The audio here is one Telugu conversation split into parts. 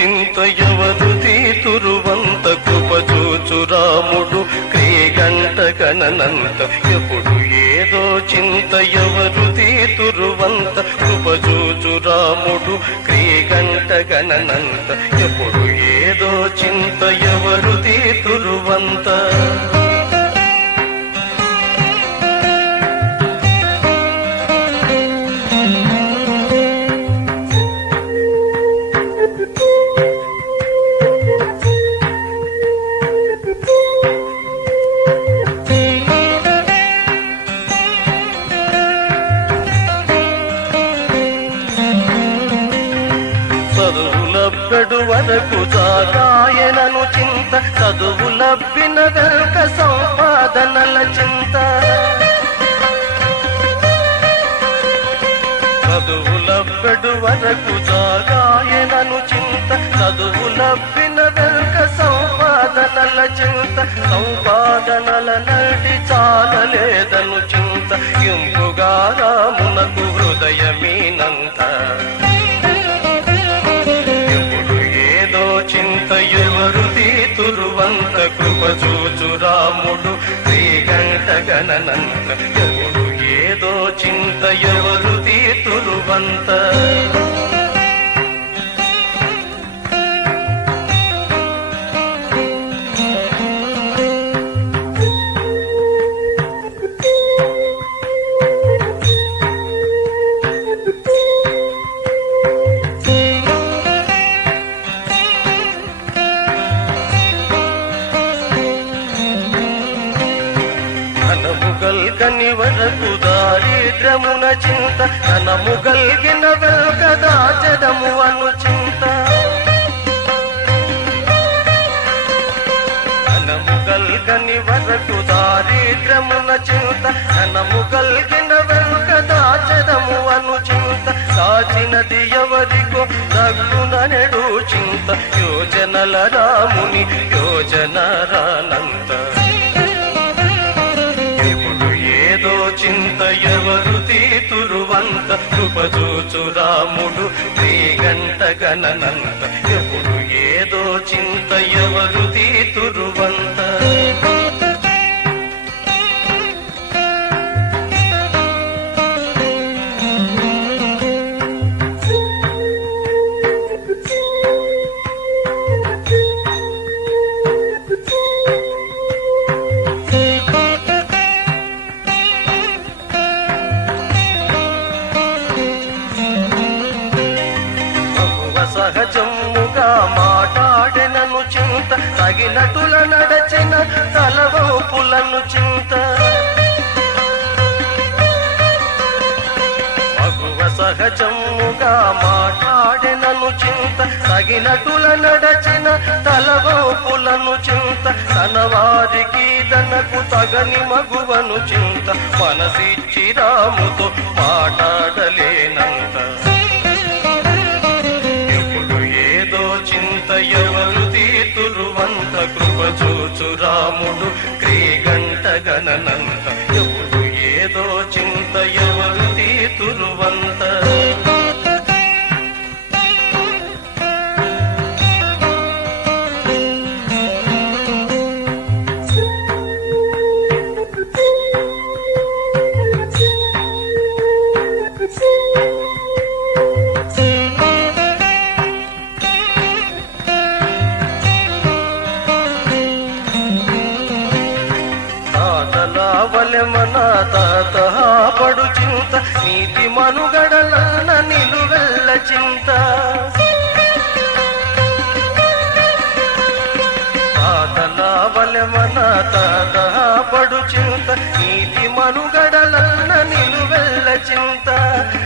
చింత ఎవరు తీతురువంత కృపచూచు రాముడు క్రీగంట గణనంత ఎప్పుడు ఏదో చింత ఎవరు తీతురువంత కృపచూచు రాముడు క్రీగంట గణనంత ఎప్పుడు ఏదో చింత ఎవరు తీతురువంత చదువులబ్బెడు వరకు జాగాయనను చింత చదువులబ్బిన వెల్క సంపాదనల చింత చదువులబ్బెడు వరకు జాగాయనను చింత చదువులబ్బిన వెల్క సంపాదనల చింత సంపాదనల నటి చాలలేదను చింత ఇంపుగా రామునకు హృదయమీనంత చింత ఎవరు తీతురువంత కృపచూచు రాముడు శ్రీగంట గణనంత ఎప్పుడు ఏదో చింత ఎవరు తీతురువంత కని వరకు దారిద్రమున చింత ధనము గల్గిన వెల్క దాచదము అను చింత ధనము గల్గని వరకు దారిద్రమున చింత ధనము గల్గిన వెల్క దాచదము అను చింత దాచినది ఎవరికో దగ్గున నెడు చింత యోజనల రాముని యోజన రానంత చింత ఎవరు తీతురువంత కృపచూచు రాముడు శ్రీగంట గణనంత ఎప్పుడు ఏదో చింత ఎవరు తీతురువంత సహజముగా మాట్లాడెనను చింత తగినటుల నడచిన తలవంపులను చింత మగువ సహజముగా మాట్లాడెనను చింత తగినటుల నడచిన తలవంపులను చింత తన వారికి తనకు తగని మగువను చింత మనసిచ్చి రాముతో మాట్లాడలేనంత చింత ఎవరు తీతురువంత కృపచూచు రాముడు క్రీగంట గణనంత ఎప్పుడు ఏదో చింత ఎవరు తీతురువంత మన తాత పడు చింత నీతి మనుగడలన నిలువెల్ల చింత తాతలావలె మన తాత పడు చింత నీతి మనుగడలన నిలువెల్ల చింత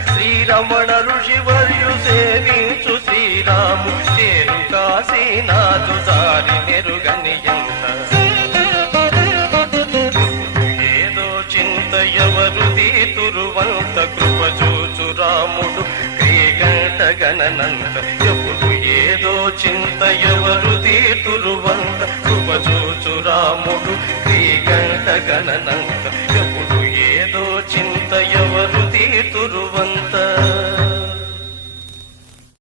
శ్రీరమణ ఋషివర్యు సేవించు శ్రీరాము చేరు కాశీనాథు దారి మెరుగని ఎంత ఎవరు తీతురువంత కృపచూచు రాముడు క్రీగంట గణనంత ఎప్పుడు ఏదో చింత